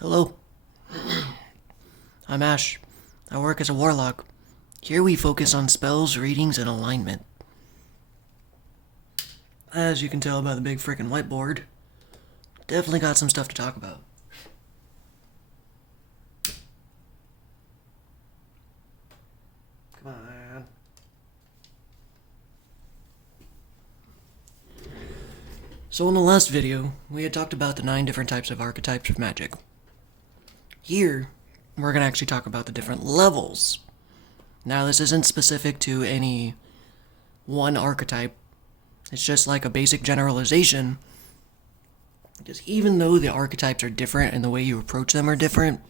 Hello. I'm Ash. I work as a warlock. Here we focus on spells, readings, and alignment. As you can tell by the big frickin' whiteboard, definitely got some stuff to talk about. Come on. So in the last video, we had talked about the 9 different types of archetypes of magic. Here, we're going to actually talk about the different levels. Now, this isn't specific to any one archetype. It's just like a basic generalization. Because even though the archetypes are different and the way you approach them are different,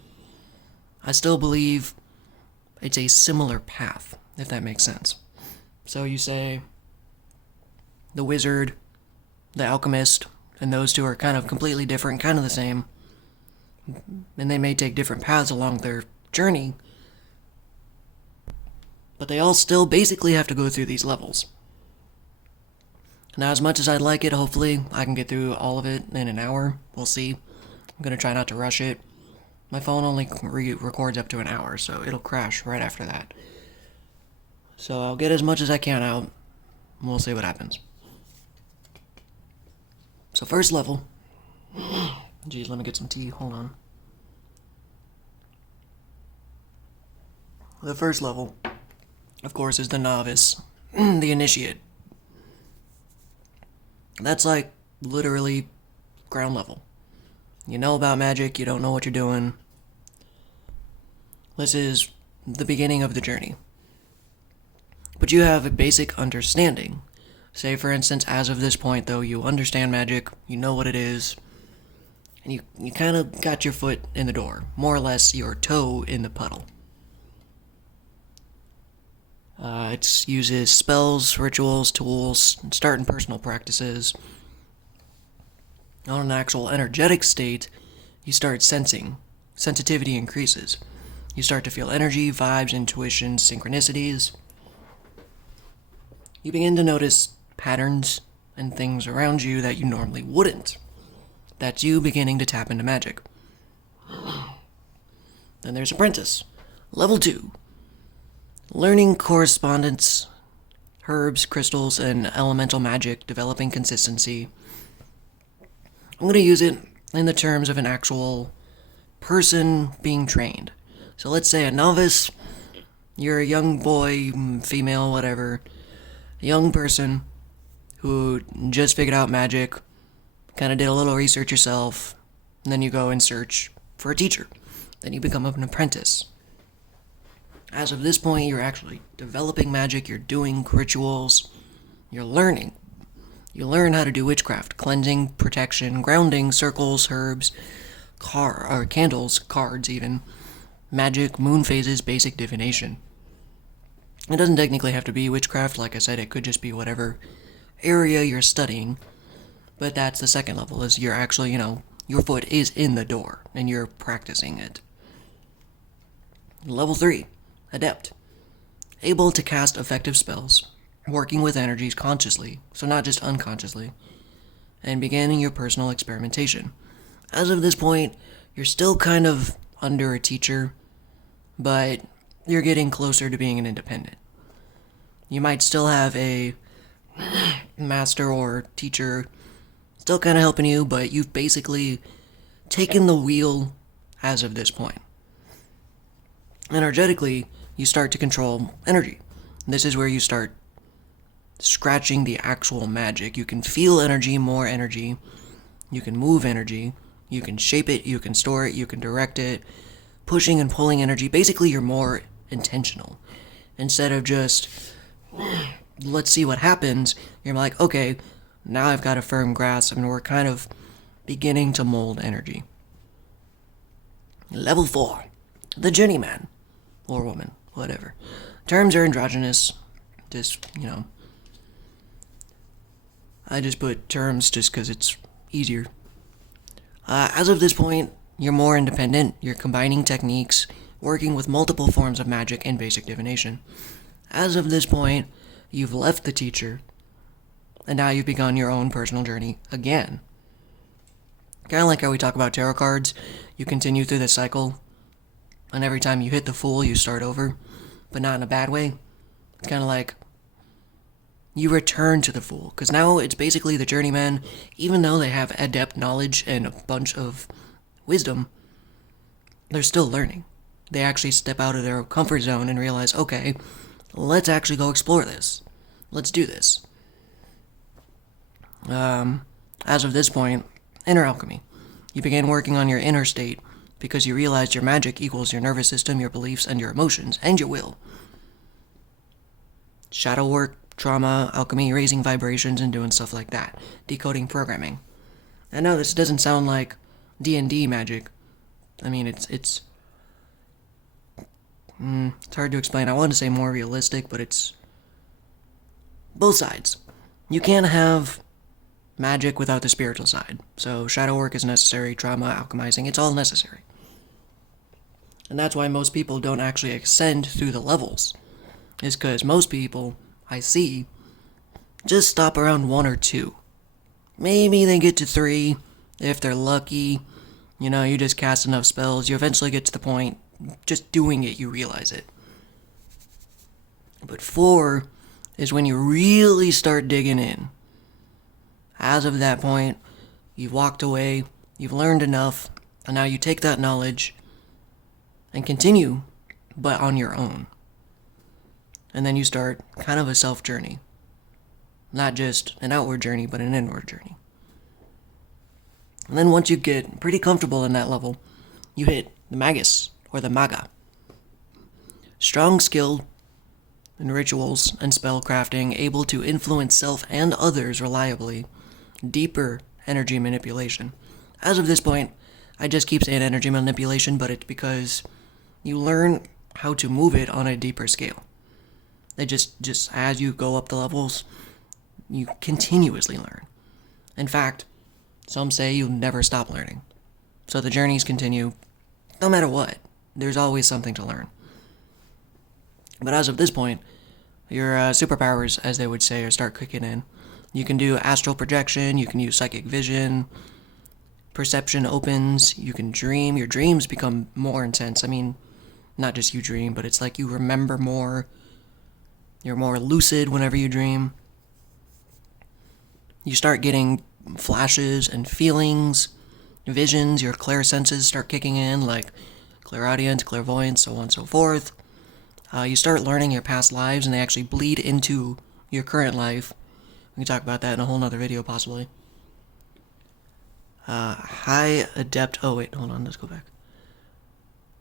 I still believe it's a similar path, if that makes sense. So you say the wizard, the alchemist, and those two are kind of completely different, kind of the same. And they may take different paths along their journey, but they all still basically have to go through these levels. Now, as much as I'd like it, hopefully I can get through all of it in an hour. We'll see. I'm going to try not to rush it. My phone only records up to an hour, so it'll crash right after that. So I'll get as much as I can out, and we'll see what happens. So first level. Geez, let me get some tea. Hold on. The first level, of course, is the novice, the initiate. That's like literally ground level. You know about magic, you don't know what you're doing. This is the beginning of the journey. But you have a basic understanding. Say, for instance, as of this point, though, you understand magic, you know what it is, and you kind of got your foot in the door, more or less your toe in the puddle. It uses spells, rituals, tools, starting personal practices. On an actual energetic state, you start sensing. Sensitivity increases. You start to feel energy, vibes, intuitions, synchronicities. You begin to notice patterns and things around you that you normally wouldn't. That's you beginning to tap into magic. Then there's Apprentice. Level 2. Learning correspondence, herbs, crystals, and elemental magic, developing consistency. I'm going to use it in the terms of an actual person being trained. So let's say a novice, you're a young boy, female, whatever, a young person who just figured out magic, kind of did a little research yourself, and then you go and search for a teacher. Then you become an apprentice. As of this point, you're actually developing magic, you're doing rituals, you're learning. You learn how to do witchcraft, cleansing, protection, grounding, circles, herbs, candles, cards even, magic, moon phases, basic divination. It doesn't technically have to be witchcraft, like I said, it could just be whatever area you're studying, but that's the second level, is you're actually, your foot is in the door, and you're practicing it. Level 3. Adept. Able to cast effective spells, working with energies consciously, so not just unconsciously, and beginning your personal experimentation. As of this point, you're still kind of under a teacher, but you're getting closer to being an independent. You might still have a master or teacher still kind of helping you, but you've basically taken the wheel as of this point. Energetically, you start to control energy. This is where you start scratching the actual magic. You can feel energy, more energy. You can move energy. You can shape it, you can store it, you can direct it. Pushing and pulling energy. Basically, you're more intentional. Instead of just, let's see what happens, you're like, okay, now I've got a firm grasp, and we're kind of beginning to mold energy. Level 4. The journeyman. Or woman. Whatever. Terms are androgynous. Just, I just put terms just because it's easier. As of this point, you're more independent. You're combining techniques, working with multiple forms of magic and basic divination. As of this point, you've left the teacher, and now you've begun your own personal journey again. Kind of like how we talk about tarot cards. You continue through the cycle, and every time you hit the Fool, you start over, but not in a bad way. It's kind of like you return to the Fool, because now it's basically the journeyman. Even though they have adept knowledge and a bunch of wisdom, they're still learning. They actually step out of their comfort zone and realize, okay, let's actually go explore this. Let's do this. As of this point, inner alchemy. You begin working on your inner state because you realize your magic equals your nervous system, your beliefs, and your emotions, and your will. Shadow work, trauma, alchemy, raising vibrations, and doing stuff like that. Decoding programming. I know this doesn't sound like D&D magic. I mean, it's hard to explain. I want to say more realistic, but it's both sides. You can't have magic without the spiritual side. So shadow work is necessary, trauma, alchemizing, it's all necessary. And that's why most people don't actually ascend through the levels. Is because most people, I see, just stop around 1 or 2. Maybe they get to 3, if they're lucky. You know, you just cast enough spells, you eventually get to the point, just doing it, you realize it. But 4 is when you really start digging in. As of that point, you've walked away, you've learned enough, and now you take that knowledge and continue, but on your own. And then you start kind of a self-journey. Not just an outward journey, but an inward journey. And then once you get pretty comfortable in that level, you hit the magus, or the maga. Strong skill in rituals and spell crafting, able to influence self and others reliably. Deeper energy manipulation. As of this point, I just keep saying energy manipulation, but it's because you learn how to move it on a deeper scale. It just as you go up the levels, you continuously learn. In fact, some say you'll never stop learning. So the journeys continue, no matter what. There's always something to learn. But as of this point, your superpowers, as they would say, start kicking in. You can do astral projection, you can use psychic vision, perception opens, you can dream, your dreams become more intense. I mean, not just you dream, but it's like you remember more, you're more lucid whenever you dream. You start getting flashes and feelings, visions, your clairsenses start kicking in, like clairaudience, clairvoyance, so on and so forth. You start learning your past lives, and they actually bleed into your current life. We can talk about that in a whole nother video, possibly. High adept... Oh, wait, hold on, let's go back.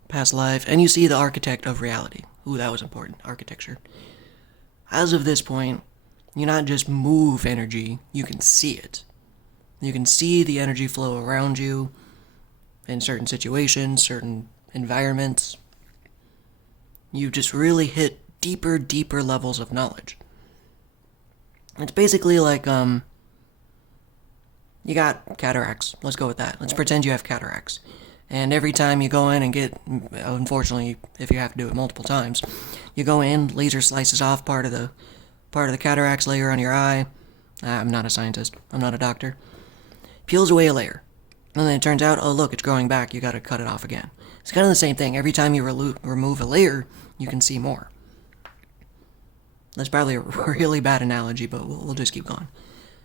Past life, and you see the architect of reality. Ooh, that was important, architecture. As of this point, you not just move energy, you can see it. You can see the energy flow around you in certain situations, certain environments. You just really hit deeper levels of knowledge. It's basically like, you got cataracts. Let's go with that. Let's pretend you have cataracts. And every time you go in and get, unfortunately, if you have to do it multiple times, you go in, laser slices off part of the cataracts layer on your eye. I'm not a scientist. I'm not a doctor. Peels away a layer. And then it turns out, oh look, it's growing back. You gotta cut it off again. It's kind of the same thing. Every time you remove a layer, you can see more. That's probably a really bad analogy, but we'll just keep going.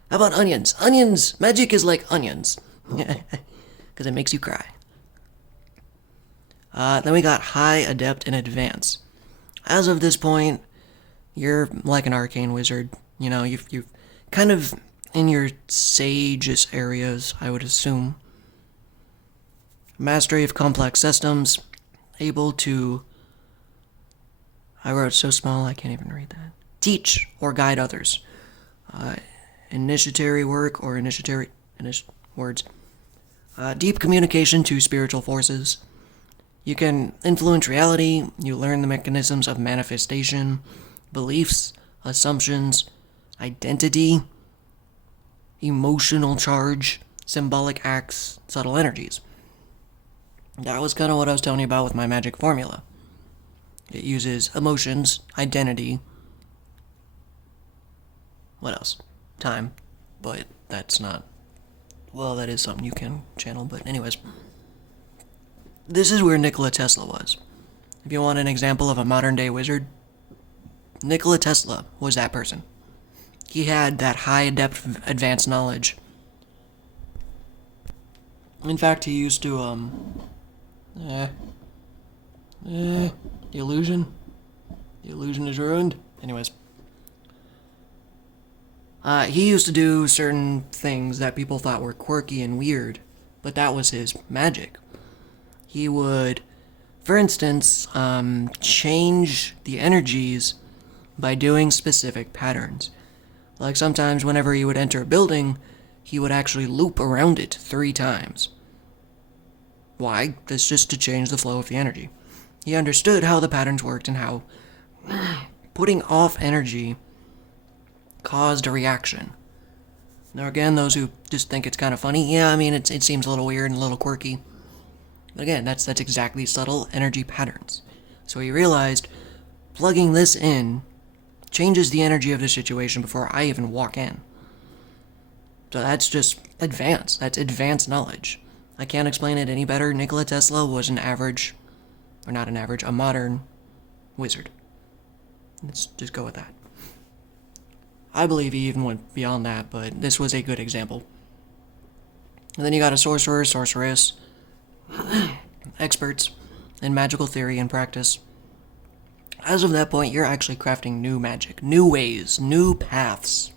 How about onions? Onions! Magic is like onions. Because it makes you cry. Then we got high, adept, and advance. As of this point, you're like an arcane wizard. You know, you've kind of in your sage's areas, I would assume. Mastery of complex systems. Able to... I wrote so small I can't even read that. Teach or guide others. Initiatory work or words. Deep communication to spiritual forces. You can influence reality. You learn the mechanisms of manifestation, beliefs, assumptions, identity, emotional charge, symbolic acts, subtle energies. That was kind of what I was telling you about with my magic formula. It uses emotions, identity, what else? Time, but that's not Well, that is something you can channel, but anyways. This is where Nikola Tesla was. If you want an example of a modern-day wizard, Nikola Tesla was that person. He had that high depth advanced knowledge. In fact, he used to, the illusion. The illusion is ruined. Anyways. He used to do certain things that people thought were quirky and weird, but that was his magic. He would, for instance, change the energies by doing specific patterns. Like sometimes whenever he would enter a building, he would actually loop around it 3 times. Why? That's just to change the flow of the energy. He understood how the patterns worked and how putting off energy caused a reaction. Now again, those who just think it's kind of funny, yeah, I mean, it seems a little weird and a little quirky. But again, that's exactly subtle energy patterns. So he realized plugging this in changes the energy of the situation before I even walk in. So that's just advanced. That's advanced knowledge. I can't explain it any better. Nikola Tesla was a modern wizard. Let's just go with that. I believe he even went beyond that, but this was a good example. And then you got a sorcerer, sorceress, experts in magical theory and practice. As of that point, you're actually crafting new magic, new ways, new paths.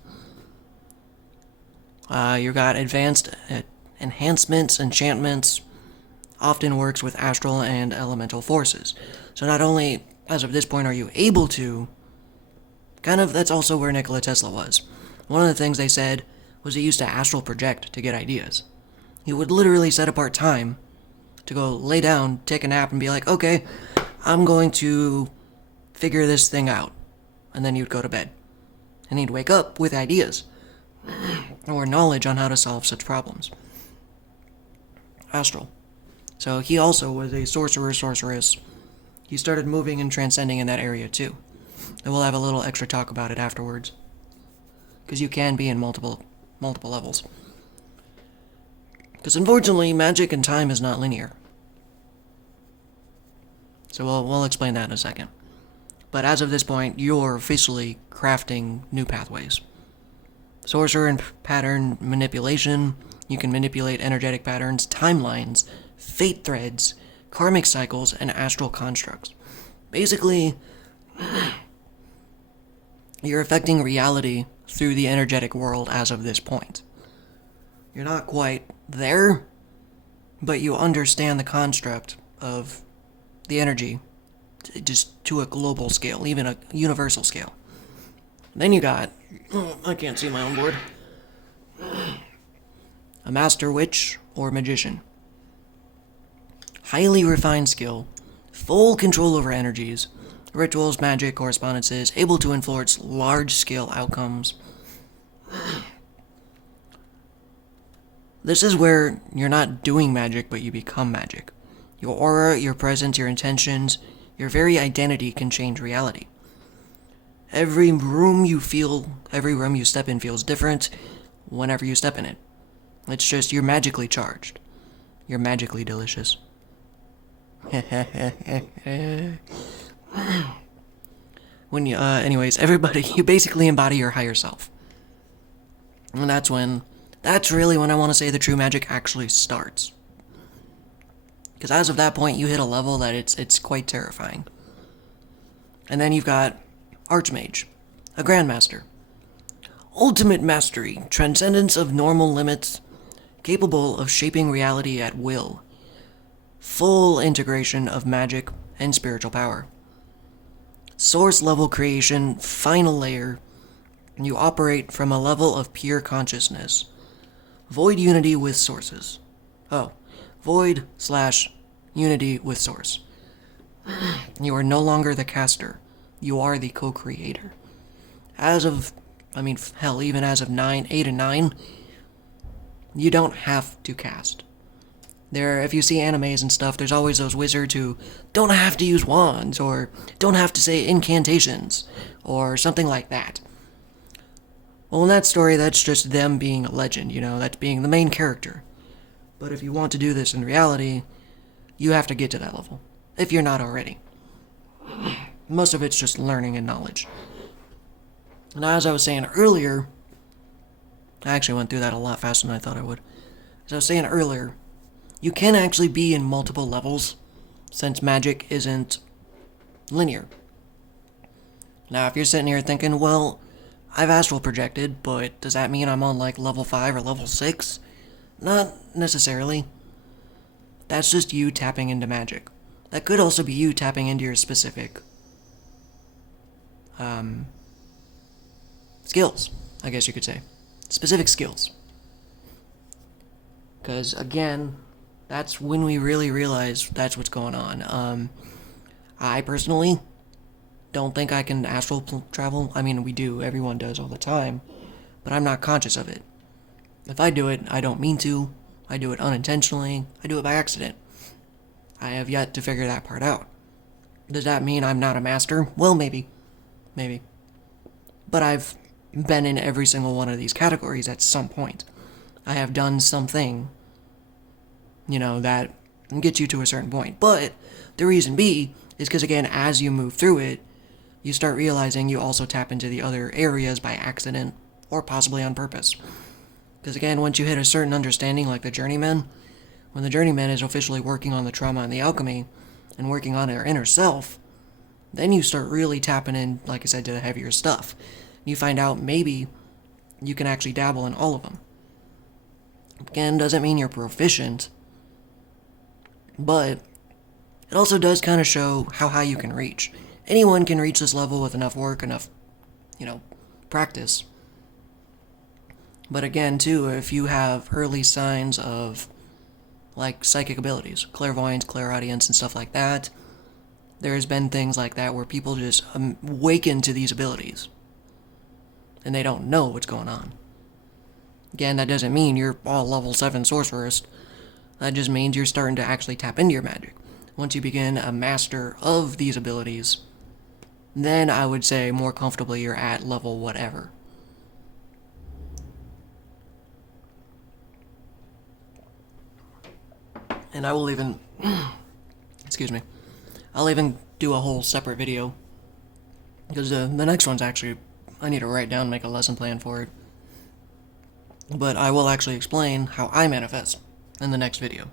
You got advanced enhancements, enchantments, often works with astral and elemental forces. So not only, as of this point, are you able to, that's also where Nikola Tesla was. One of the things they said was he used to astral project to get ideas. He would literally set apart time to go lay down, take a nap, and be like, okay, I'm going to figure this thing out. And then he would go to bed. And he'd wake up with ideas or knowledge on how to solve such problems. Astral. So he also was a sorcerer, sorceress. He started moving and transcending in that area too. And we'll have a little extra talk about it afterwards. Because you can be in multiple levels. Because unfortunately, magic and time is not linear. So we'll explain that in a second. But as of this point, you're officially crafting new pathways. Sorcerer and pattern manipulation. You can manipulate energetic patterns, timelines, fate threads, karmic cycles, and astral constructs. Basically, you're affecting reality through the energetic world as of this point. You're not quite there, but you understand the construct of the energy just to a global scale, even a universal scale. Then you got, I can't see my own board, a master witch or magician. Highly refined skill, full control over energies, rituals, magic, correspondences, able to influence large-scale outcomes. This is where you're not doing magic, but you become magic. Your aura, your presence, your intentions, your very identity can change reality. Every room you step in feels different whenever you step in it. It's just you're magically charged. You're magically delicious. Anyways, everybody, you basically embody your higher self. And that's really when I want to say the true magic actually starts. Because as of that point, you hit a level that it's quite terrifying. And then you've got Archmage, a Grandmaster. Ultimate mastery, transcendence of normal limits, capable of shaping reality at will. Full integration of magic and spiritual power. Source level creation, final layer. You operate from a level of pure consciousness. Void unity with sources. Void/unity with source. You are no longer the caster. You are the co-creator. Even as of 8 and 9, you don't have to cast. If you see animes and stuff, there's always those wizards who don't have to use wands, or don't have to say incantations, or something like that. Well, in that story, that's just them being a legend, that's being the main character. But if you want to do this in reality, you have to get to that level, if you're not already. Most of it's just learning and knowledge. Now, as I was saying earlier, I actually went through that a lot faster than I thought I would. As I was saying earlier, you can actually be in multiple levels, since magic isn't linear. Now, if you're sitting here thinking, well, I've astral projected, but does that mean I'm on like level 5 or level 6? Not necessarily. That's just you tapping into magic. That could also be you tapping into your specific skills, I guess you could say. Specific skills. Because, again, that's when we really realize that's what's going on. I personally don't think I can astral travel. I mean, we do. Everyone does all the time. But I'm not conscious of it. If I do it, I don't mean to. I do it unintentionally. I do it by accident. I have yet to figure that part out. Does that mean I'm not a master? Well, maybe. Maybe. But I've been in every single one of these categories at some point. I have done something, that gets you to a certain point. But the reason be is because, again, as you move through it, you start realizing you also tap into the other areas by accident or possibly on purpose. Because, again, once you hit a certain understanding, like the journeyman, when the journeyman is officially working on the trauma and the alchemy and working on their inner self, then you start really tapping in, like I said, to the heavier stuff. You find out maybe you can actually dabble in all of them. Again, doesn't mean you're proficient, but it also does kind of show how high you can reach. Anyone can reach this level with enough work, enough, practice. But again, too, if you have early signs of, like, psychic abilities, clairvoyance, clairaudience, and stuff like that, there's been things like that where people just awaken to these abilities. And they don't know what's going on. Again, that doesn't mean you're all level 7 sorceress. That just means you're starting to actually tap into your magic. Once you begin a master of these abilities, then I would say more comfortably you're at level whatever. And I will even, excuse me, I'll even do a whole separate video. Because the next one's actually, I need to write down, make a lesson plan for it. But I will actually explain how I manifest in the next video.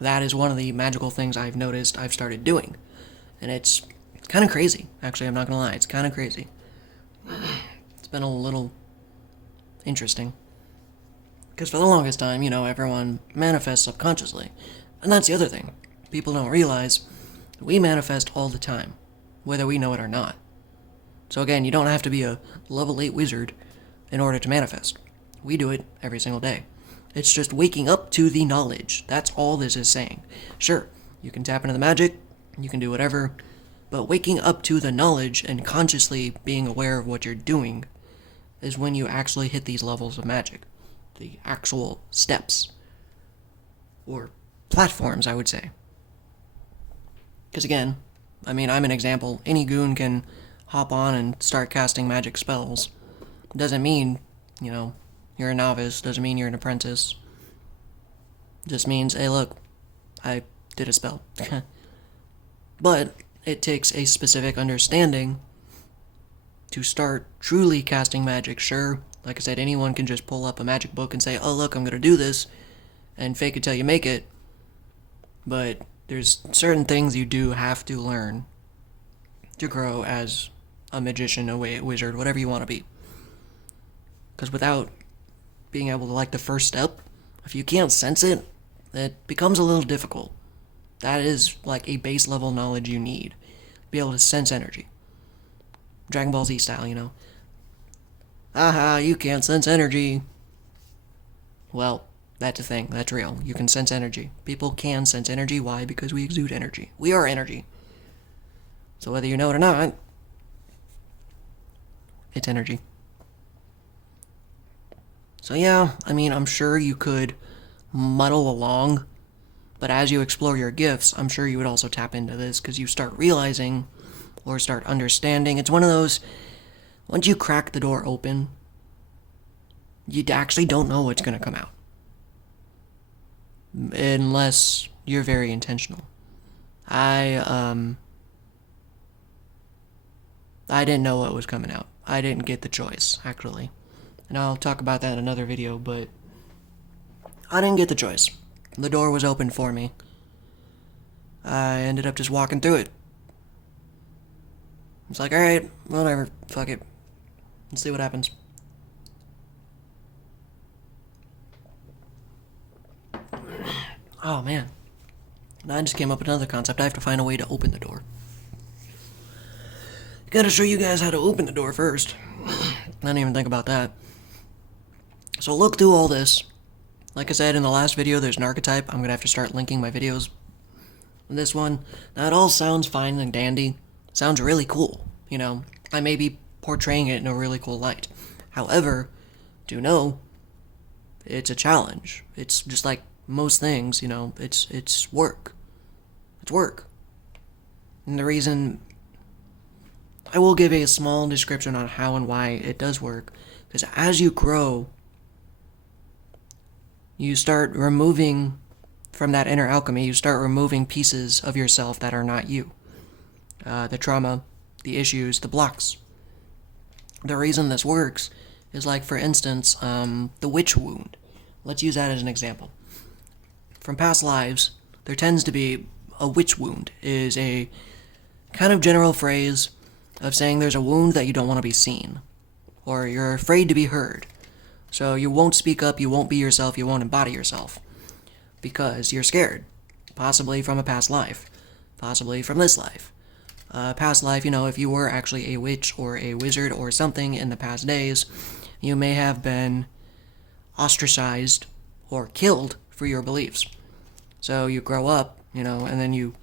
That is one of the magical things I've noticed I've started doing. And it's kind of crazy. Actually, I'm not going to lie, it's kind of crazy. It's been a little interesting. Because for the longest time, everyone manifests subconsciously. And that's the other thing. People don't realize we manifest all the time, whether we know it or not. So again, you don't have to be a level 8 wizard in order to manifest. We do it every single day. It's just waking up to the knowledge. That's all this is saying. Sure, you can tap into the magic, you can do whatever, but waking up to the knowledge and consciously being aware of what you're doing is when you actually hit these levels of magic. The actual steps. Or platforms, I would say. Because again, I'm an example. Any goon can hop on and start casting magic spells. Doesn't mean, you're a novice. Doesn't mean you're an apprentice. Just means, hey, look, I did a spell. But it takes a specific understanding to start truly casting magic. Sure, like I said, anyone can just pull up a magic book and say, oh, look, I'm going to do this, and fake it till you make it. But there's certain things you do have to learn to grow as a magician, a wizard, whatever you want to be. Because without being able to, like, the first step, if you can't sense it, it becomes a little difficult. That is, like, a base level knowledge you need. To be able to sense energy. Dragon Ball Z style, Aha, you can't sense energy. Well, that's a thing. That's real. You can sense energy. People can sense energy. Why? Because we exude energy. We are energy. So whether you know it or not, it's energy. So yeah, I'm sure you could muddle along, but as you explore your gifts, I'm sure you would also tap into this because you start realizing or start understanding. It's one of those, once you crack the door open You actually don't know what's going to come out. Unless you're very intentional. I didn't know what was coming out. I didn't get the choice, actually. And I'll talk about that in another video, but I didn't get the choice. The door was open for me. I ended up just walking through it. It's like, alright, whatever, fuck it. Let's see what happens. Oh, man. I just came up with another concept. I have to find a way to open the door. Gotta show you guys how to open the door first. I didn't even think about that. So look through all this. Like I said in the last video, there's an archetype. I'm gonna have to start linking my videos. This one, now it all sounds fine and dandy. Sounds really cool, you know. I may be portraying it in a really cool light. However, do know, it's a challenge. It's just like most things, you know, it's work. It's work. And the reason I will give a small description on how and why it does work, because as you grow, you start removing from that inner alchemy, you start removing pieces of yourself that are not you. The trauma, the issues, the blocks. The reason this works is like, for instance, the witch wound. Let's use that as an example. From past lives, there tends to be a witch wound, is a kind of general phrase of saying there's a wound that you don't want to be seen, or you're afraid to be heard. So you won't speak up, you won't be yourself, you won't embody yourself, because you're scared, possibly from a past life, possibly from this life. Past life, you know, if you were actually a witch or a wizard or something in the past days, you may have been ostracized or killed for your beliefs. So you grow up, you know, and then you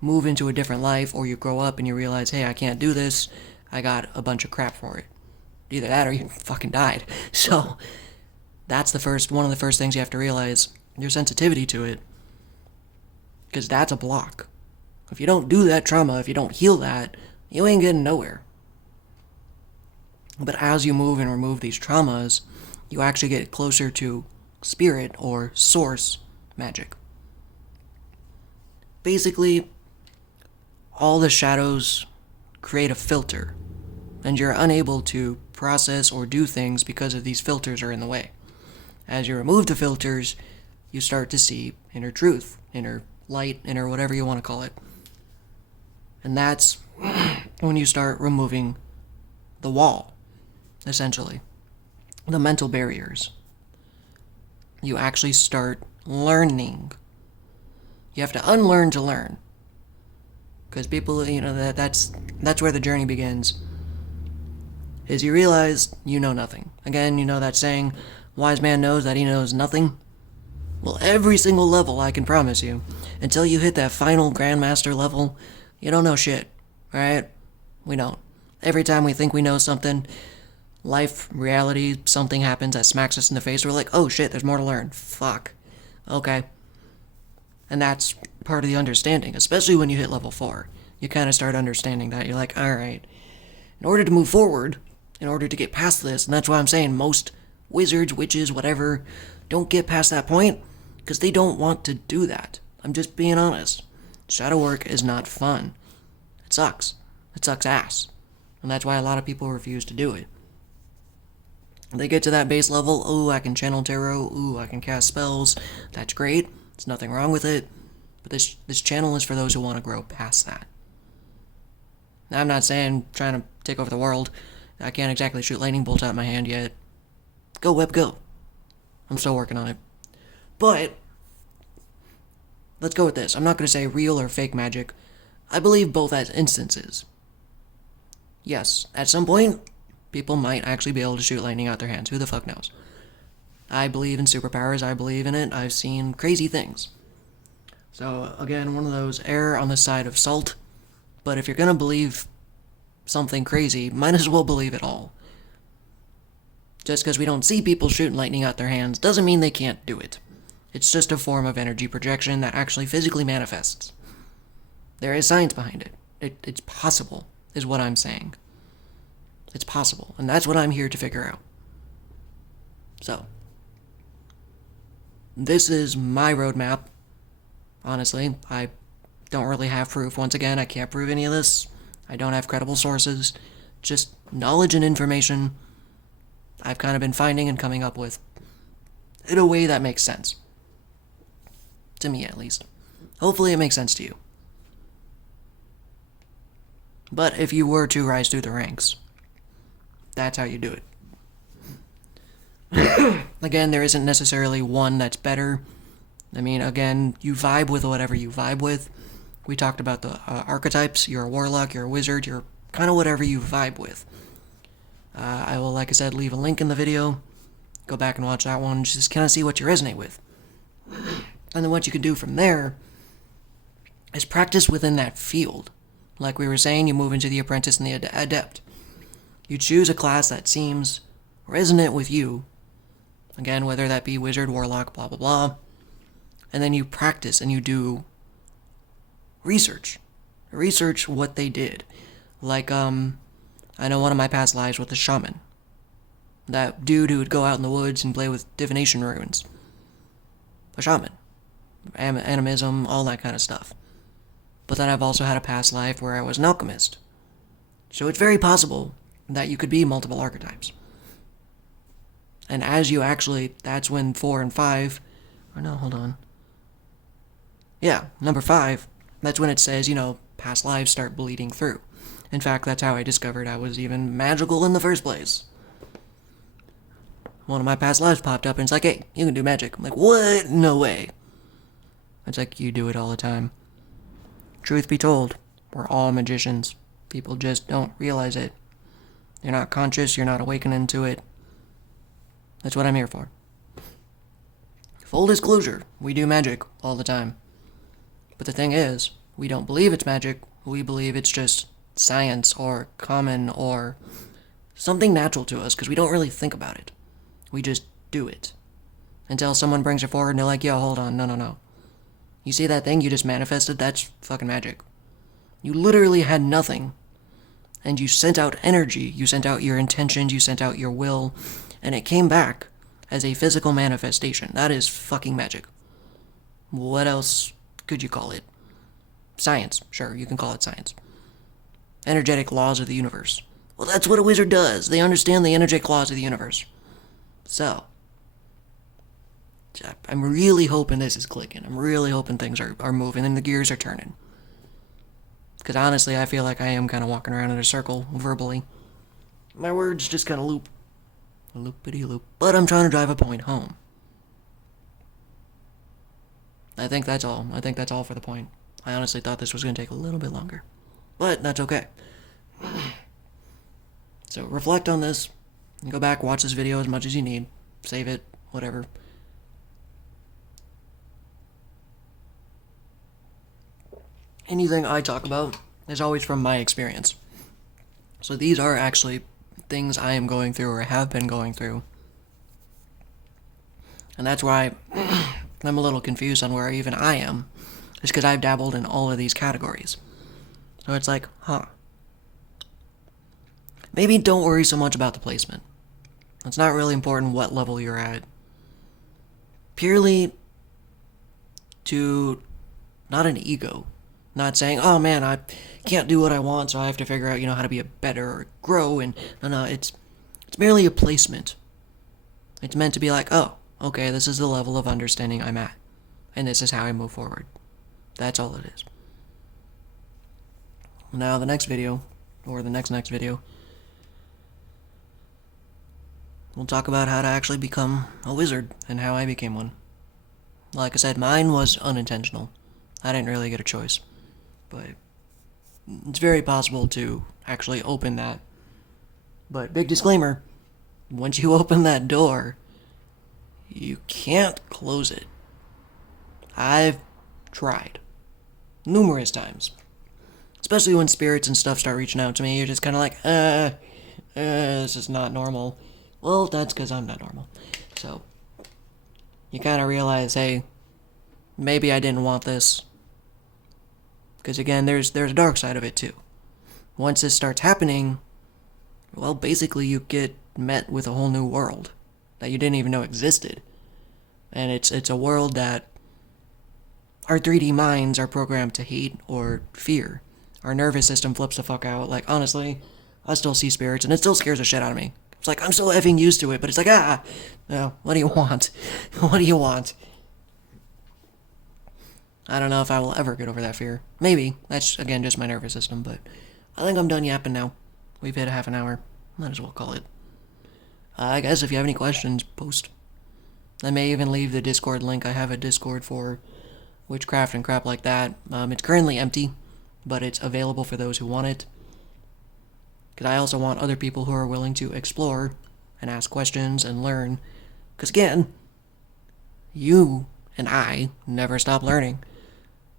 move into a different life, or you grow up and you realize, hey, I can't do this, I got a bunch of crap for it. Either that or you fucking died. So that's one of the first things you have to realize, your sensitivity to it, because that's a block. If you don't do that trauma, if you don't heal that, you ain't getting nowhere. But as you move and remove these traumas, you actually get closer to spirit or source magic. Basically, all the shadows create a filter, and you're unable to process or do things because of these filters are in the way. As you remove the filters, you start to see inner truth, inner light, inner whatever you want to call it. And that's when you start removing the wall, essentially. The mental barriers. You actually start learning. You have to unlearn to learn. Because people, you know, that's where the journey begins. Is you realize you know nothing. Again, you know that saying, wise man knows that he knows nothing. Well, every single level, I can promise you, until you hit that final Grandmaster level, you don't know shit, right? We don't. Every time we think we know something, life, reality, something happens that smacks us in the face, we're like, oh shit, there's more to learn. Fuck. Okay. And that's part of the understanding, especially when you hit level 4. You kind of start understanding that. You're like, alright, in order to move forward, in order to get past this, and that's why I'm saying most wizards, witches, whatever, don't get past that point, because they don't want to do that. I'm just being honest. Shadow work is not fun. It sucks. It sucks ass. And that's why a lot of people refuse to do it. They get to that base level, ooh, I can channel tarot, ooh, I can cast spells. That's great. There's nothing wrong with it. But this channel is for those who want to grow past that. Now, I'm not saying trying to take over the world. I can't exactly shoot lightning bolts out of my hand yet. Go, web, go. I'm still working on it. But let's go with this. I'm not going to say real or fake magic. I believe both as instances. Yes, at some point, people might actually be able to shoot lightning out their hands. Who the fuck knows? I believe in superpowers. I believe in it. I've seen crazy things. So, again, one of those, err on the side of salt. But if you're going to believe something crazy, might as well believe it all. Just because we don't see people shooting lightning out their hands doesn't mean they can't do it. It's just a form of energy projection that actually physically manifests. There is science behind it. It's possible, is what I'm saying. It's possible, and that's what I'm here to figure out. So, this is my roadmap. Honestly, I don't really have proof. Once again, I can't prove any of this. I don't have credible sources. Just knowledge and information I've kind of been finding and coming up with in a way that makes sense. To me, at least. Hopefully it makes sense to you. But if you were to rise through the ranks, that's how you do it. Again, there isn't necessarily one that's better. I mean, again, you vibe with whatever you vibe with. We talked about the archetypes. You're a warlock, you're a wizard, you're kind of whatever you vibe with. I will, like I said, leave a link in the video. Go back and watch that one. Just kind of see what you resonate with. And then what you can do from there is practice within that field. Like we were saying, you move into the apprentice and the adept. You choose a class that seems resonant with you. Again, whether that be wizard, warlock, blah, blah, blah. And then you practice and you do research. Research what they did. Like, I know one of my past lives with a shaman. That dude who would go out in the woods and play with divination runes. A shaman. Animism, all that kind of stuff. But then I've also had a past life where I was an alchemist. So it's very possible that you could be multiple archetypes. And as you actually, that's when 4 and 5, or no, hold on. Yeah, number 5, that's when it says, past lives start bleeding through. In fact, that's how I discovered I was even magical in the first place. One of my past lives popped up and it's like, hey, you can do magic. I'm like, what? No way. It's like, you do it all the time. Truth be told, we're all magicians. People just don't realize it. You're not conscious, you're not awakening to it. That's what I'm here for. Full disclosure, we do magic all the time. But the thing is, we don't believe it's magic, we believe it's just science or common or something natural to us because we don't really think about it. We just do it. Until someone brings it forward and they're like, yo, hold on, no. You see that thing you just manifested? That's fucking magic. You literally had nothing. And you sent out energy, you sent out your intentions, you sent out your will, and it came back as a physical manifestation. That is fucking magic. What else could you call it? Science. Sure, you can call it science. Energetic laws of the universe. Well, that's what a wizard does. They understand the energetic laws of the universe. So, I'm really hoping this is clicking. I'm really hoping things are moving and the gears are turning. Because honestly, I feel like I am kind of walking around in a circle, verbally. My words just kind of loop. Loopity-loop. But I'm trying to drive a point home. I think that's all. I think that's all for the point. I honestly thought this was going to take a little bit longer. But that's okay. So reflect on this. Go back, watch this video as much as you need. Save it, whatever. Anything I talk about is always from my experience. So these are actually things I am going through or have been going through. And that's why I'm a little confused on where even I am. It's because I've dabbled in all of these categories. So it's like, maybe don't worry so much about the placement. It's not really important what level you're at. Purely to, not an ego. Not saying, oh man, I can't do what I want, so I have to figure out, how to be a better or grow. And no, it's merely a placement. It's meant to be like, oh, okay, this is the level of understanding I'm at. And this is how I move forward. That's all it is. Now the next video, or the next video, we'll talk about how to actually become a wizard and how I became one. Like I said, mine was unintentional. I didn't really get a choice. But it's very possible to actually open that. But big disclaimer, once you open that door, you can't close it. I've tried. Numerous times. Especially when spirits and stuff start reaching out to me, you're just kind of like, this is not normal. Well, that's because I'm not normal. So, you kind of realize, hey, maybe I didn't want this. Because again, there's a dark side of it too. Once this starts happening, well, basically you get met with a whole new world. that you didn't even know existed. And it's a world that our 3D minds are programmed to hate or fear. Our nervous system flips the fuck out. Like, honestly, I still see spirits, and it still scares the shit out of me. It's like, I'm so effing used to it, but it's like, no, what do you want? What do you want? I don't know if I will ever get over that fear. Maybe. That's, again, just my nervous system, but I think I'm done yapping now. We've hit a half an hour. Might as well call it. I guess if you have any questions, post. I may even leave the Discord link. I have a Discord for witchcraft and crap like that. It's currently empty, but it's available for those who want it. Because I also want other people who are willing to explore and ask questions and learn. Because again, you and I never stop learning.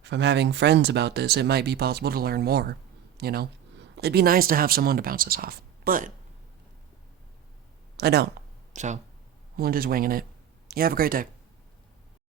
If I'm having friends about this, it might be possible to learn more, you know? It'd be nice to have someone to bounce this off, but I don't. So, I'm just winging it. You have a great day.